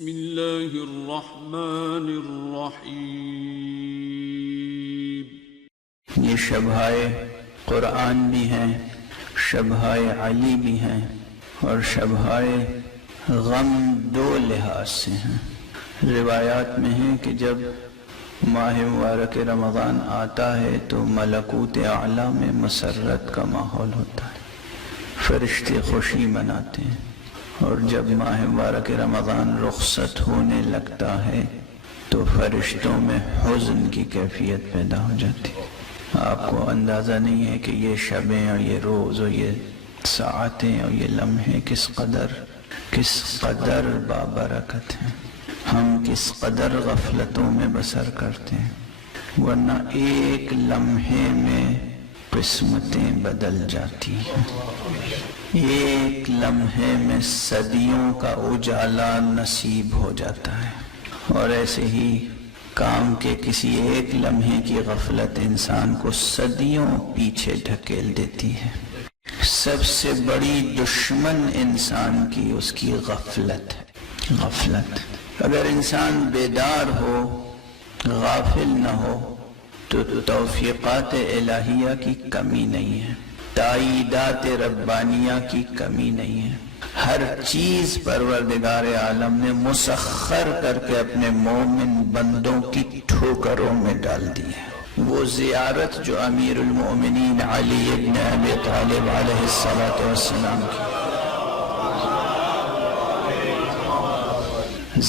بسم اللہ الرحمن الرحیم۔ یہ شبہائے قرآن بھی ہیں، شبہائے علی بھی ہیں، اور شبہائے غم دو لحاظ سے ہیں۔ روایات میں ہے کہ جب ماہ مبارک رمضان آتا ہے تو ملکوت اعلیٰ میں مسرت کا ماحول ہوتا ہے، فرشتے خوشی مناتے ہیں، اور جب ماہ مبارک رمضان رخصت ہونے لگتا ہے تو فرشتوں میں حزن کی کیفیت پیدا ہو جاتی ہے۔ آپ کو اندازہ نہیں ہے کہ یہ شبیں اور یہ روز اور یہ ساعتیں اور یہ لمحے کس قدر بابرکت ہیں، ہم کس قدر غفلتوں میں بسر کرتے ہیں، ورنہ ایک لمحے میں قسمتیں بدل جاتی ہیں، ایک لمحے میں صدیوں کا اجالا نصیب ہو جاتا ہے، اور ایسے ہی کام کے کسی ایک لمحے کی غفلت انسان کو صدیوں پیچھے ڈھکیل دیتی ہے۔ سب سے بڑی دشمن انسان کی اس کی غفلت ہے۔ غفلت اگر انسان بیدار ہو، غافل نہ ہو، تو توفیقات الہیہ کی کمی نہیں ہے، تائیدات ربانیہ کی کمی نہیں ہے، ہر چیز پروردگار عالم نے مسخر کر کے اپنے مومن بندوں کی ٹھوکروں میں ڈال دی ہے۔ وہ زیارت جو امیر المؤمنین علی ابن ابی طالب علیہ السلام کی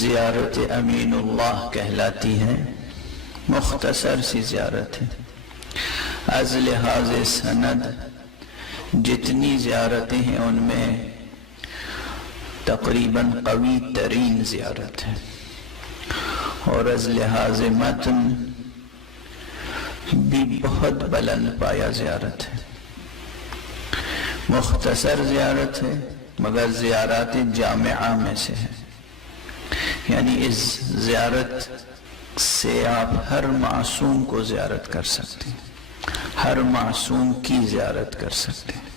زیارت امین اللہ کہلاتی ہے، مختصر سی زیارت ہے، از لحاظ سند جتنی زیارتیں ہیں ان میں تقریباً قوی ترین زیارت ہے، اور از لحاظ متن بھی بہت بلند پایا زیارت ہے، مختصر زیارت ہے مگر زیارات جامعہ میں سے ہے، یعنی اس زیارت سے آپ ہر معصوم کو زیارت کر سکتے ہیں، ہر معصوم کی زیارت کر سکتے ہیں،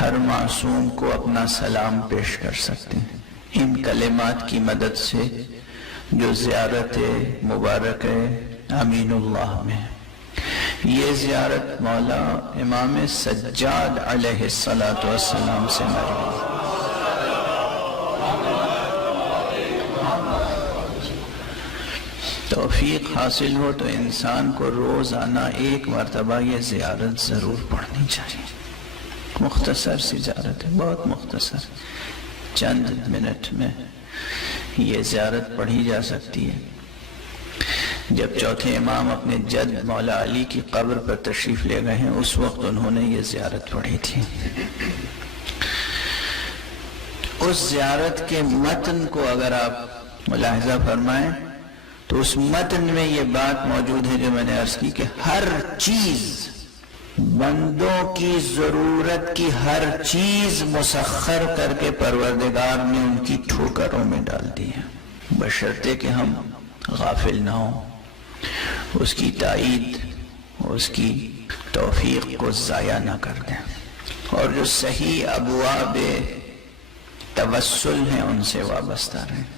ہر معصوم کو اپنا سلام پیش کر سکتے ہیں، ان کلمات کی مدد سے جو زیارت مبارک امین اللہ میں ہے۔ یہ زیارت مولا امام سجاد علیہ السلام سے مروی۔ توفیق حاصل ہو تو انسان کو روزانہ ایک مرتبہ یہ زیارت ضرور پڑھنی چاہیے۔ مختصر سی زیارت ہے، بہت مختصر، چند منٹ میں یہ زیارت پڑھی جا سکتی ہے۔ جب چوتھے امام اپنے جد مولا علی کی قبر پر تشریف لے گئے ہیں، اس وقت انہوں نے یہ زیارت پڑھی تھی۔ اس زیارت کے متن کو اگر آپ ملاحظہ فرمائیں تو اس متن میں یہ بات موجود ہے جو میں نے عرض کی کہ ہر چیز، بندوں کی ضرورت کی ہر چیز مسخر کر کے پروردگار نے ان کی ٹھوکروں میں ڈال دی ہے، بشرطے کہ ہم غافل نہ ہوں، اس کی تائید، اس کی توفیق کو ضائع نہ کر دیں، اور جو صحیح ابواب توسل ہیں ان سے وابستہ رہیں۔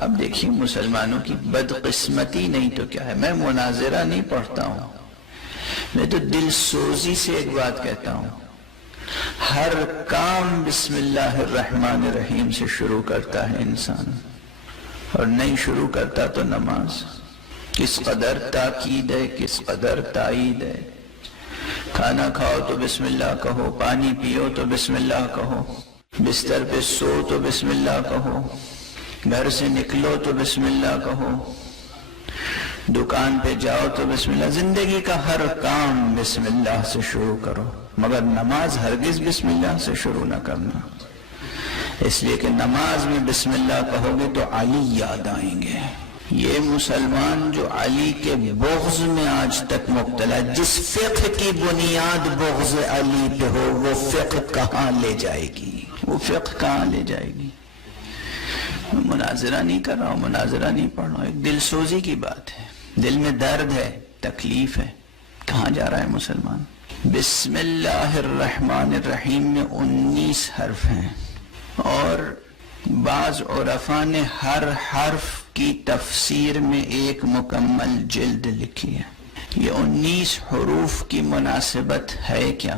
آپ دیکھیے مسلمانوں کی بدقسمتی نہیں تو کیا ہے، میں مناظرہ نہیں پڑھتا ہوں، میں تو دل سوزی سے ایک بات کہتا ہوں، ہر کام بسم اللہ الرحمن الرحیم سے شروع کرتا ہے انسان، اور نہیں شروع کرتا تو نماز۔ کس قدر تاکید ہے، کس قدر تائید ہے، کھانا کھاؤ تو بسم اللہ کہو، پانی پیو تو بسم اللہ کہو، بستر پہ سو تو بسم اللہ کہو، گھر سے نکلو تو بسم اللہ کہو، دکان پہ جاؤ تو بسم اللہ، زندگی کا ہر کام بسم اللہ سے شروع کرو، مگر نماز ہرگز بسم اللہ سے شروع نہ کرنا، اس لیے کہ نماز میں بسم اللہ کہو گے تو علی یاد آئیں گے۔ یہ مسلمان جو علی کے بغض میں آج تک مبتلا، جس فقہ کی بنیاد بغض علی پہ ہو، وہ فقہ کہاں لے جائے گی، وہ فقہ کہاں لے جائے گی؟ میں مناظرہ نہیں کر رہا ہوں، مناظرہ نہیں پڑھ رہا ہوں، ایک دل سوزی کی بات ہے، دل میں درد ہے، تکلیف ہے، کہاں جا رہا ہے مسلمان؟ بسم اللہ الرحمن الرحیم میں 19 حرف ہیں، اور بعض عرفاء نے ہر حرف کی تفسیر میں ایک مکمل جلد لکھی ہے. یہ 19 حروف کی مناسبت ہے کیا؟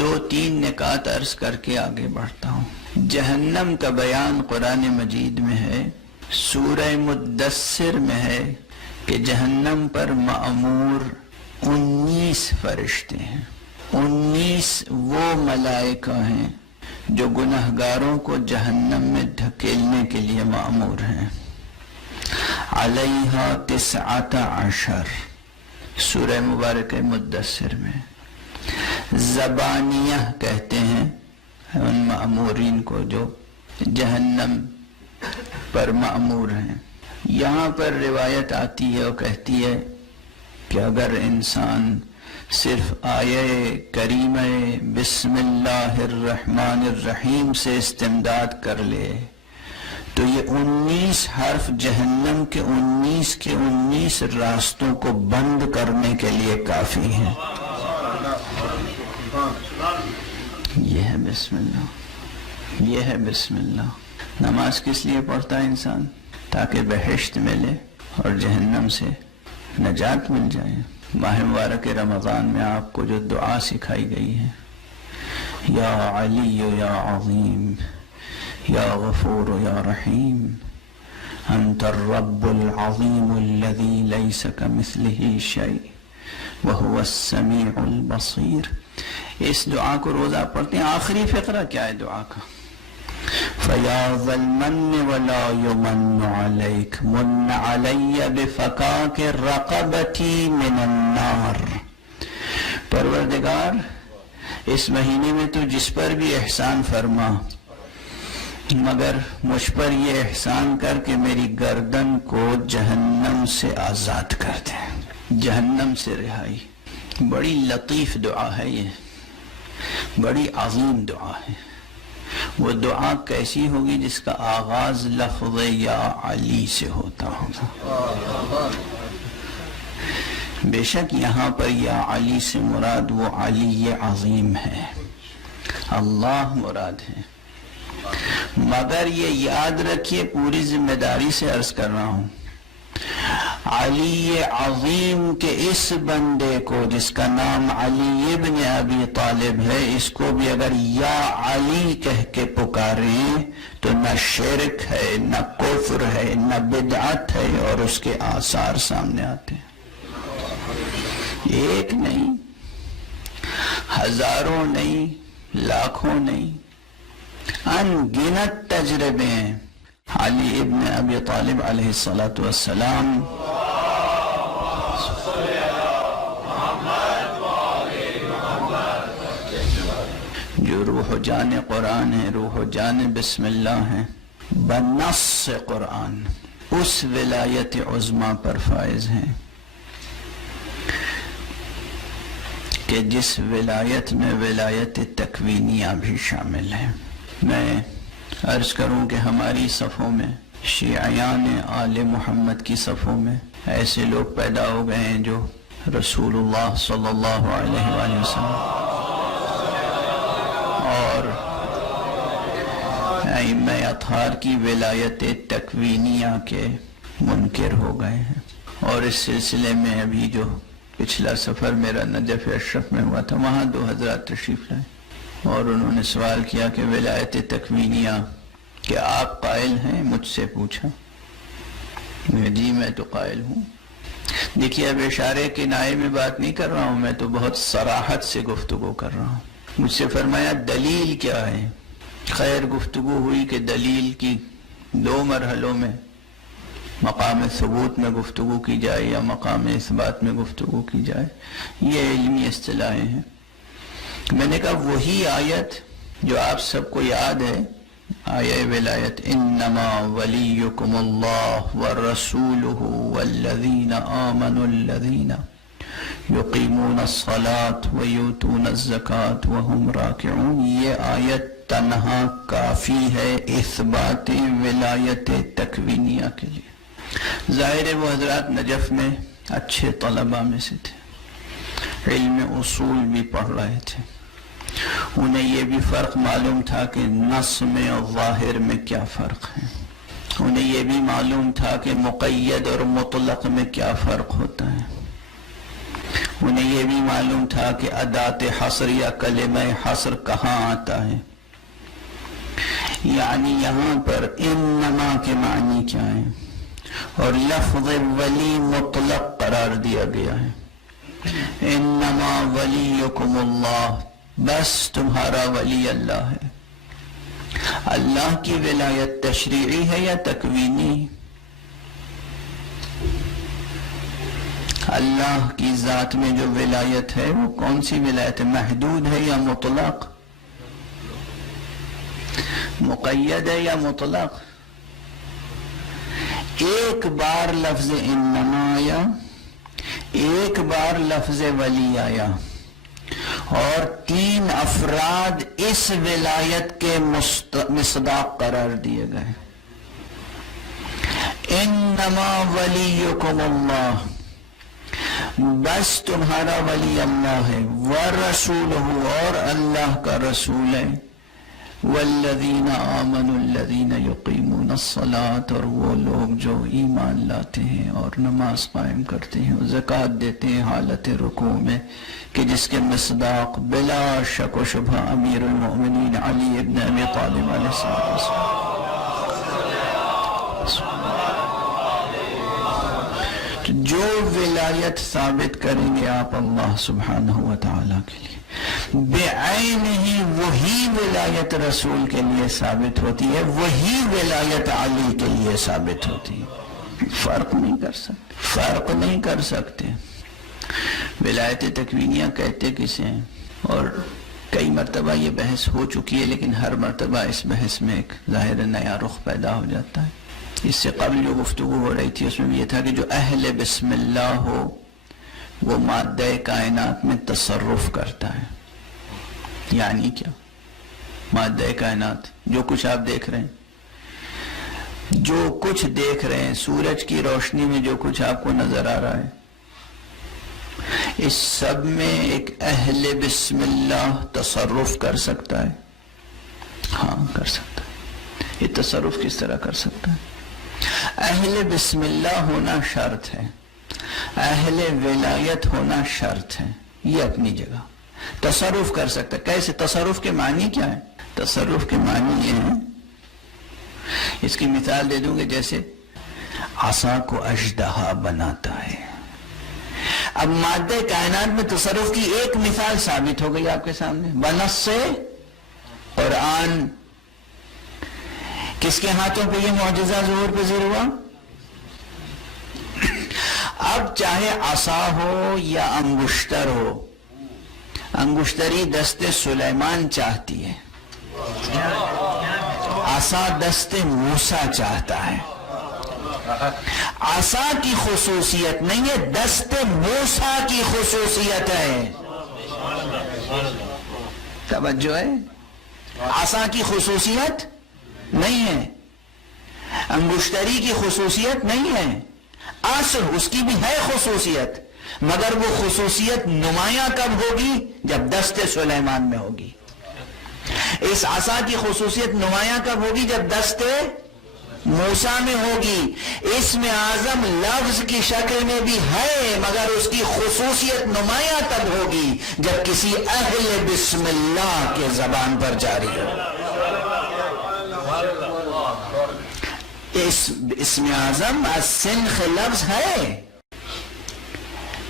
2-3 نکات عرض کر کے آگے بڑھتا ہوں. جہنم کا بیان قرآن مجید میں ہے، سورہ مدثر میں ہے کہ جہنم پر مأمور 19 فرشتے ہیں. 19 وہ ملائکہ ہیں جو گناہگاروں کو جہنم میں دھکیلنے کے لیے مأمور ہیں. علیہا 19 سورہ مبارک مدثر میں. زبانیہ کہتے ہیں ان مأمورین کو جو جہنم پر مأمور ہیں. یہاں پر روایت آتی ہے اور کہتی ہے کہ اگر انسان صرف آیہ کریمہ بسم اللہ الرحمن الرحیم سے استمداد کر لے تو یہ 19 حرف جہنم کے 19 راستوں کو بند کرنے کے لیے کافی ہیں. یہ ہے بسم اللہ، یہ ہے بسم اللہ. نماز کس لیے پڑھتا ہے انسان؟ تاکہ بہشت ملے اور جہنم سے نجات مل جائے. ماہ مبارک رمضان میں آپ کو جو دعا سکھائی گئی ہے، یا علی یا عظیم یا غفور یا رحیم انت الرب العظیم الذي ليس كمثله شيء وهو السميع البصير. اس دعا کو روزہ پڑھتے ہیں. آخری فقرہ کیا ہے دعا کا؟ فَيَا ذَا الْمَنِّ وَلَا يُمَنُّ عَلَيْكَ مُنَّ عَلَيَّ بِفَكَاكِ الرَّقَبَةِ مِنَ النَّارِ. پروردگار اس مہینے میں تو جس پر بھی احسان فرما، مگر مجھ پر یہ احسان کر کہ میری گردن کو جہنم سے آزاد کر دے، جہنم سے رہائی. بڑی لطیف دعا ہے یہ، بڑی عظیم دعا ہے. وہ دعا کیسی ہوگی جس کا آغاز لفظ یا علی سے ہوتا ہوگا. بے شک یہاں پر یا علی سے مراد وہ علی عظیم ہے، اللہ مراد ہے. مگر یہ یاد رکھیے، پوری ذمہ داری سے عرض کر رہا ہوں، علی عظیم کے اس بندے کو جس کا نام علی ابن ابی طالب ہے، اس کو بھی اگر یا علی کہہ کے پکاریں تو نہ شرک ہے، نہ کفر ہے، نہ بدعت ہے، اور اس کے آثار سامنے آتے ہیں. ایک نہیں، ہزاروں نہیں، لاکھوں نہیں، ان گنت تجربے ہیں. علی ابن ابی طالب علیہ السلام جو روح و جان قرآن ہے، روح و جان بسم اللہ ہے، بنص قرآن اس ولایت عظمیٰ پر فائز ہیں کہ جس ولایت میں ولایت تکوینیہ بھی شامل ہے. میں عرض کروں کہ ہماری صفوں میں، شیعیان آل محمد کی صفوں میں ایسے لوگ پیدا ہو گئے ہیں جو رسول اللہ صلی اللہ علیہ وآلہ وسلم اور ائمہ اطہار کی ولایت تکوینیہ کے منکر ہو گئے ہیں. اور اس سلسلے میں ابھی جو پچھلا سفر میرا نجف اشرف میں ہوا تھا، وہاں 2 حضرات تشریف لائے اور انہوں نے سوال کیا کہ ولایت تکوینیہ کہ آپ قائل ہیں؟ مجھ سے پوچھا. جی میں تو قائل ہوں. دیکھیے اب اشارے کنائے میں بات نہیں کر رہا ہوں، میں تو بہت صراحت سے گفتگو کر رہا ہوں. مجھ سے فرمایا دلیل کیا ہے؟ خیر گفتگو ہوئی کہ دلیل کی 2 مرحلوں میں، مقام ثبوت میں گفتگو کی جائے یا مقام اثبات میں گفتگو کی جائے. یہ علمی اصطلاحیں ہیں. میں نے کہا وہی آیت جو آپ سب کو یاد ہے، آیہ ولایت، انما ولیکم اللہ ورسولہ والذین آمنوا الذین یقیمون الصلاة ویؤتون الزکاة وہم راکعون. یہ آیت تنہا کافی ہے اثبات ولایت تکوینیہ کے لیے. ظاہر وہ حضرات نجف میں اچھے طلباء میں سے تھے، علم اصول بھی پڑھ رہے تھے، انہیں یہ بھی فرق معلوم تھا کہ نص میں اور ظاہر میں کیا فرق ہے. انہیں یہ بھی معلوم تھا کہ مقید اور مطلق میں کیا فرق ہوتا ہے. انہیں یہ بھی معلوم تھا کہ ادات حصر یا کلمہ حصر کہاں آتا ہے. یعنی یہاں پر انما کے معنی کیا ہے اور لفظ ولی مطلق قرار دیا گیا ہے. انما ولیکم اللہ، بس تمہارا ولی اللہ ہے. اللہ کی ولایت تشریعی ہے یا تکوینی؟ اللہ کی ذات میں جو ولایت ہے وہ کون سی ولایت ہے؟ محدود ہے یا مطلق؟ مقید ہے یا مطلق؟ ایک بار لفظ انما آیا، ایک بار لفظ ولی آیا، اور 3 افراد اس ولایت کے مصداق قرار دیے گئے. انما ولیکم اللہ، بس تمہارا ولی اللہ ہے. ورسولہ، اور اللہ کا رسول ہے. والذین آمنوا الذین یقیمون الصلاۃ، اور وہ لوگ جو ایمان لاتے ہیں اور نماز قائم کرتے ہیں اور زکوٰۃ دیتے ہیں حالت رکوع میں، کہ جس کے مصداق بلا شک و شبہ امیر المؤمنین علی ابن ابی طالب علیہ السلام. جو ولایت ثابت کریں گے آپ اللہ سبحانہ و تعالیٰ کے لیے، بعین ہی وہی ولایت رسول کے لیے ثابت ہوتی ہے، وہی ولایت علی کے لیے ثابت ہوتی ہے. فرق نہیں کر سکتے، فرق نہیں کر سکتے. ولایت تکوینیہ کہتے کسے ہیں؟ اور کئی مرتبہ یہ بحث ہو چکی ہے، لیکن ہر مرتبہ اس بحث میں ایک ظاہر نیا رخ پیدا ہو جاتا ہے. اس سے قبل جو گفتگو ہو رہی تھی اس میں یہ تھا کہ جو اہل بسم اللہ ہو وہ مادہ کائنات میں تصرف کرتا ہے. یعنی کیا؟ مادہ کائنات جو کچھ آپ دیکھ رہے ہیں، جو کچھ دیکھ رہے ہیں، سورج کی روشنی میں جو کچھ آپ کو نظر آ رہا ہے، اس سب میں ایک اہل بسم اللہ تصرف کر سکتا ہے. ہاں کر سکتا ہے. یہ تصرف کس طرح کر سکتا ہے؟ اہل بسم اللہ ہونا شرط ہے، اہل ولایت ہونا شرط ہے. یہ اپنی جگہ تصرف کر سکتا ہے. کیسے؟ تصرف کے معنی کیا ہے؟ تصرف کے معنی یہ ہے، اس کی مثال دے دوں گے، جیسے عصا کو اژدہا بناتا ہے. اب مادہ کائنات میں تصرف کی ایک مثال ثابت ہو گئی آپ کے سامنے بنص قرآن. کس کے ہاتھوں پہ یہ معجزہ ظہور پذیر ہوا؟ اب چاہے عصا ہو یا انگشتر ہو، انگشتری دست سلیمان چاہتی ہے، عصا دست موسیٰ چاہتا ہے. عصا کی خصوصیت نہیں ہے، دست موسیٰ کی خصوصیت ہے. توجہ ہے؟ عصا کی خصوصیت نہیں ہے، انگشتری کی خصوصیت نہیں ہے. اصل اس کی بھی ہے خصوصیت، مگر وہ خصوصیت نمایاں کب ہوگی؟ جب دست سلیمان میں ہوگی. اس عصا کی خصوصیت نمایاں کب ہوگی؟ جب دست موسیٰ میں ہوگی. اسم اعظم لفظ کی شکل میں بھی ہے، مگر اس کی خصوصیت نمایاں تب ہوگی جب کسی اہل بسم اللہ کے زبان پر جاری ہو. اسم اعظم السنخ لفظ ہے،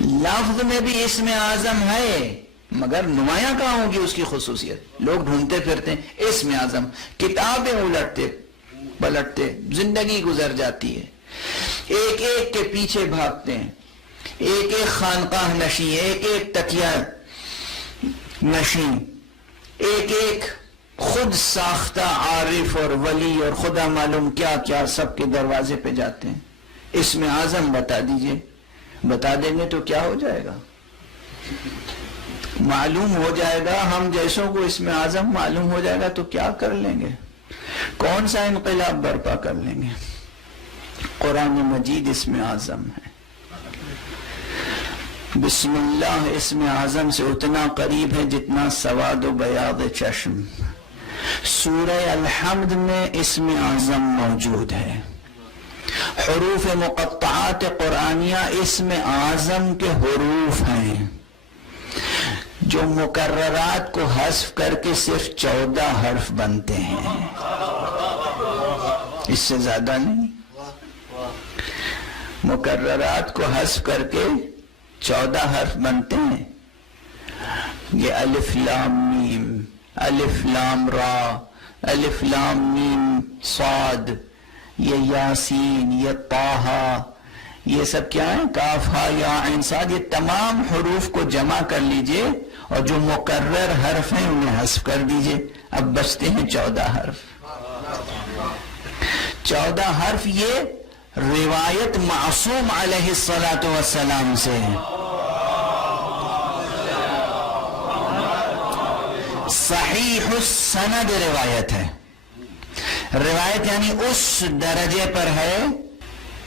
لفظ میں بھی اسم اعظم ہے، مگر نمایاں کہاں ہوگی اس کی خصوصیت؟ لوگ ڈھونڈتے پھرتے ہیں اسم اعظم، کتابیں الٹتے پلٹتے، زندگی گزر جاتی ہے، ایک ایک کے پیچھے بھاگتے ہیں، ایک ایک خانقاہ نشیں، ایک ایک تکیہ نشیں، ایک ایک خود ساختہ عارف اور ولی اور خدا معلوم کیا کیا سب کے دروازے پہ جاتے ہیں. اسم اعظم بتا دیجئے، بتا دیں گے تو کیا ہو جائے گا؟ معلوم ہو جائے گا. ہم جیسوں کو اسم اعظم معلوم ہو جائے گا تو کیا کر لیں گے؟ کون سا انقلاب برپا کر لیں گے؟ قرآن مجید اسم اعظم ہے. بسم اللہ اسم اعظم سے اتنا قریب ہے جتنا سواد و بیاض چشم. سورہ الحمد میں اسم اعظم موجود ہے. حروف مقطعات قرآنیہ اسم اعظم کے حروف ہیں جو مکررات کو حذف کر کے صرف 14 حرف بنتے ہیں، اس سے زیادہ نہیں. مکررات کو حذف کر کے 14 حرف بنتے ہیں. یہ الف لام میم، الف لام را، الف لام میم صاد، یہ یاسین، یہ طٰہٰ، یہ سب کیا ہیں؟ کاف ہا یا عین صاد. یہ تمام حروف کو جمع کر لیجئے اور جو مکرر حرف ہیں انہیں حذف کر دیجئے. اب بچتے ہیں 14 حرف. 14 حرف یہ روایت معصوم علیہ الصلاۃ والسلام سے ہے. صحیح السند روایت ہے. روایت یعنی اس درجے پر ہے.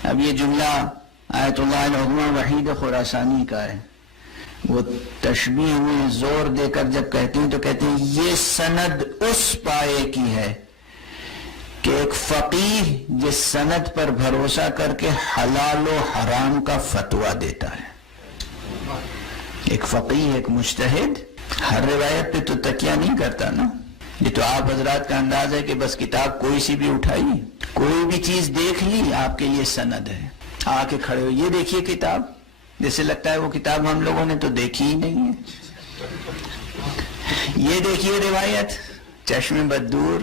اب یہ جملہ آیت اللہ العظمی وحید خراسانی کا ہے. وہ تشبیہ میں زور دے کر جب کہتے ہیں تو کہتے ہیں یہ سند اس پائے کی ہے کہ ایک فقیہ جس سند پر بھروسہ کر کے حلال و حرام کا فتویٰ دیتا ہے. ایک فقیہ، ایک مجتہد ہر روایت پہ تو تکیہ نہیں کرتا نا. یہ تو آپ حضرات کا انداز ہے کہ بس کتاب کوئی سی بھی اٹھائی، کوئی بھی چیز دیکھ لی، آپ کے لیے سند ہے. آ کے کھڑے ہو، یہ دیکھیے کتاب، جیسے لگتا ہے وہ کتاب ہم لوگوں نے تو دیکھی ہی نہیں ہے. یہ دیکھیے روایت، چشم بددور،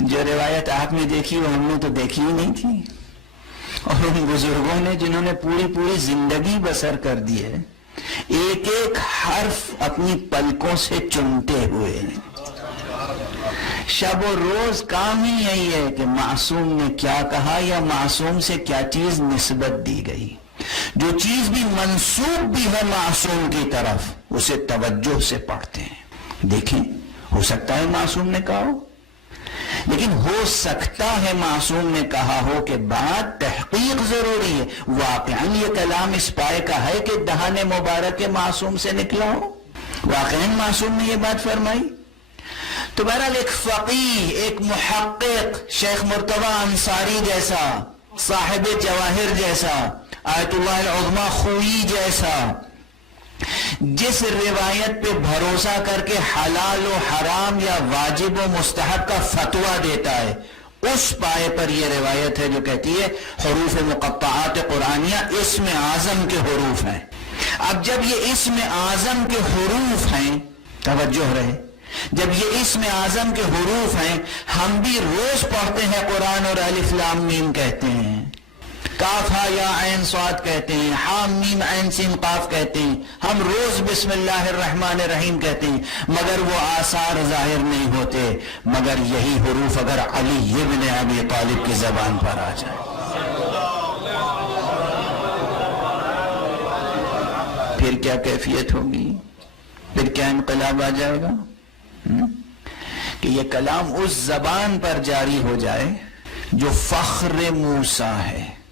جو روایت آپ نے دیکھی وہ ہم نے تو دیکھی ہی نہیں تھی. اور ان بزرگوں نے جنہوں نے پوری زندگی بسر کر دی ہے، ایک ایک حرف اپنی پلکوں سے چنتے ہوئے. شب و روز کام ہی یہی ہے کہ معصوم نے کیا کہا یا معصوم سے کیا چیز نسبت دی گئی. جو چیز بھی منسوب بھی ہے معصوم کی طرف اسے توجہ سے پڑھتے ہیں. دیکھیں، ہو سکتا ہے معصوم نے کہا ہو، لیکن ہو سکتا ہے معصوم نے کہا ہو کہ بات تحقیق ضروری ہے. واقعاً یہ کلام اس پائے کا ہے کہ دہان مبارک معصوم سے نکلا ہو؟ واقعاً معصوم نے یہ بات فرمائی؟ تو بہرحال ایک فقیہ، ایک محقق، شیخ مرتضی انصاری جیسا، صاحب جواہر جیسا، آیت اللہ العظمی خوئی جیسا، جس روایت پہ بھروسہ کر کے حلال و حرام یا واجب و مستحب کا فتویٰ دیتا ہے، اس پائے پر یہ روایت ہے جو کہتی ہے حروف مقطعات قرآنیہ اسم اعظم کے حروف ہیں. اب جب یہ اسم اعظم کے حروف ہیں، توجہ رہے، جب یہ اسم اعظم کے حروف ہیں، ہم بھی روز پڑھتے ہیں قرآن اور الف لام میم کہتے ہیں، کاف ہا یا عین صاد کہتے ہیں، حام میم عین سین قاف کہتے ہیں، ہم روز بسم اللہ الرحمن الرحیم کہتے ہیں، مگر وہ آثار ظاہر نہیں ہوتے. مگر یہی حروف اگر علی ابن ابی طالب کی زبان پر آ جائے، پھر کیا کیفیت ہوگی؟ پھر کیا انقلاب آ جائے گا کہ یہ کلام اس زبان پر جاری ہو جائے جو فخر موسیٰ ہے.